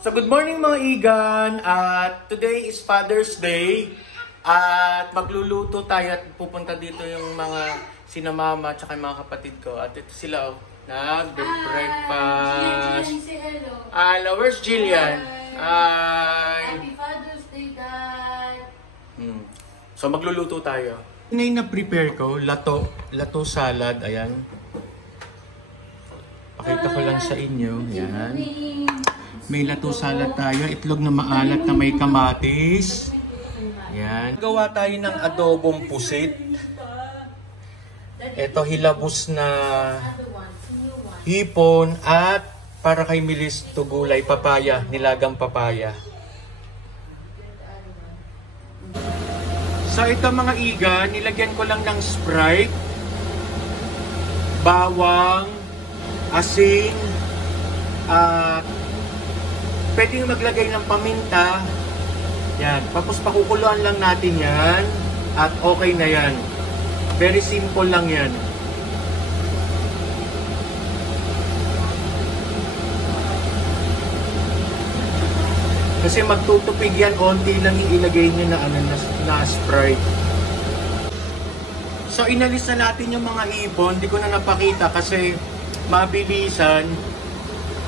So good morning mga igan, at today is Father's Day at magluluto tayo at pupunta dito yung mga sina mama at mga kapatid ko at ito sila nag-breakfast. Hello, where's Jillian? Happy Father's Day, Dad! So magluluto tayo. Ito na prepare ko, lato salad, ayan. Pakita ko lang sa inyo, yan. May lato salad tayo, itlog na maalat na may kamatis. Yan. Gawa tayo ng adobong pusit. Ito hilabos na hipon at para kay Milis to gulay, papaya, nilagang papaya. So ito mga iga, nilagyan ko lang ng Sprite, bawang, asin, at pwedeng maglagay ng paminta. Yan. Tapos pakukuluan lang natin yan. At okay na yan. Very simple lang yan. Kasi magtutupig yan. Onti lang ilagay nyo na Sprite. So inalis na natin yung mga hipon. Hindi ko na napakita kasi mabilisan.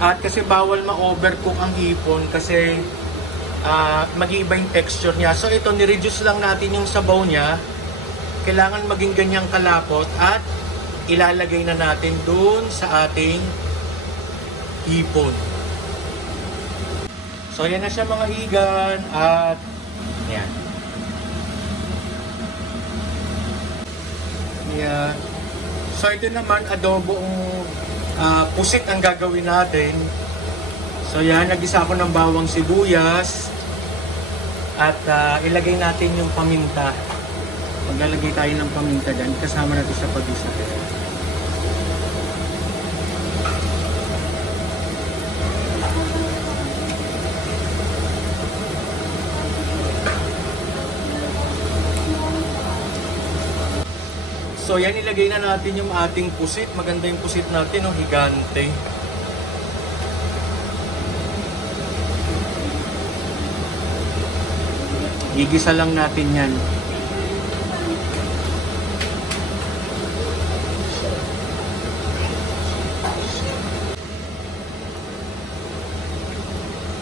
At kasi bawal ma-overcook ang hipon kasi mag-iiba yung texture niya. So ito, ni-reduce lang natin yung sabaw niya. Kailangan maging ganyang kalapot at ilalagay na natin dun sa ating hipon. So yan na siya mga igan at yan. Yan. So ito naman adobong pusit ang gagawin natin. So yan, nag-isa ako ng bawang sibuyas at ilagay natin yung paminta. Maglalagay tayo ng paminta dyan, kasama natin sa pag-isa. So yan, ilagay na natin yung ating pusit. Maganda yung pusit natin, oh, higante. Gigisa lang natin yan.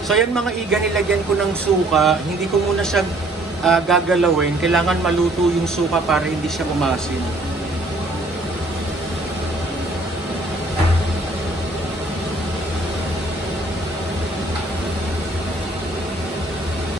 So yan mga iga, nilagyan ko ng suka. Hindi ko muna siya gagalawin. Kailangan maluto yung suka para hindi siya umasin.